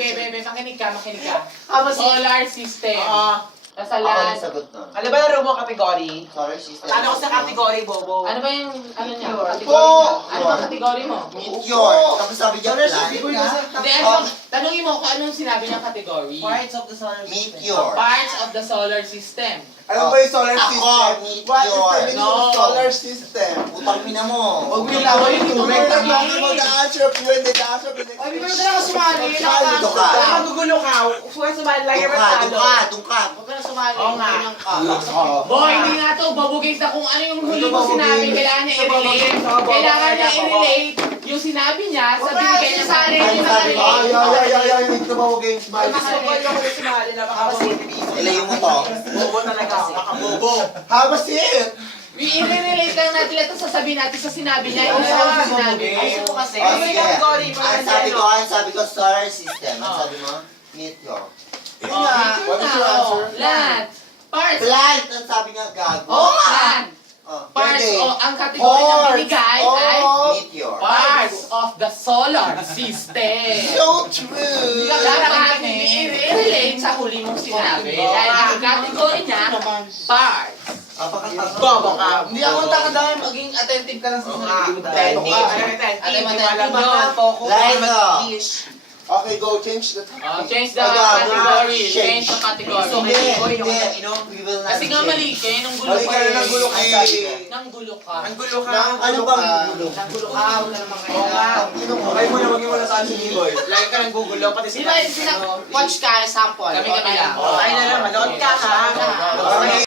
makinig ka. Kasi, Solar system. Ako Kasalan. yung sagot nun. ano ba laro mo category? Solar system. Ano ko sa category, Bobo? Ano ba yung, ano niya? Meteor. Category niya? Ano ba Meteor. category mo? Meteor. Tapos sabi niya planet. Hindi, ano ba? Tanungin mo kung anong sinabi niyang category. Parts of the solar system. Meteor. Parts of the solar system. Ano ba yung solar Ako, system? meteor. What is the meaning No. of solar system? Utang mina mo. Huwag mo ilawan yung tubig. We're not talking about the answer of you and the answer of the Ay, hindi ka na sumali. Dito ka. Nakagugulo ka. Huwag sumali lang yung Doon ka. Huwag ka na sumali. Oo nga. Boy, hindi nga to. Babugis na kung ano yung huli mo sinabi. Kailangan niya i-relate. Kailangan niya i-relate yung sinabi niya sa binigay niya sa akin. Yung nakarelate. Ay, ito ba huwag yung smile? Nakasukoy ako na sumali. Ilayo mo to. Bobo talaga ako. Nakabobo. How was it? I-relate lang natin ito sasabihin natin sa sinabi niya. Yung sa sinabi. Ayusin mo kasi. Oh, Ano sige. yung category? Ang sabi ko solar system. Ang sabi mo, meteor. Yun nga. What is your answer? Lahat. Parts. Plant. Ang sabi niya gago. Oo nga. Oh, Parts Pwede. o ang kategory na binigay ay meteor. parts of the solar system. So true. Dapat i-relate sa huli mong sinabi. Dahil ang kategory niya, parts. Bobo ka. Hindi ako dahil maging attentive ka lang sa sarili mo. Okay, go. Change the topic. Change the category. Change the category. Hindi. We will not Kasi nga mali ka, nang gulo Mali ka. ka na ng gulo kay... Nang gulo ka. Ang gulo ka. Ano bang gulo? Ang gulo ka. Wala namang Oo nga. Okay mo na maging wala sa akin, boy. Lagi ka ng gugulo. Pati Di ba, watch ka, sample. Kami lang. Tayo na lang. Manood ka ha.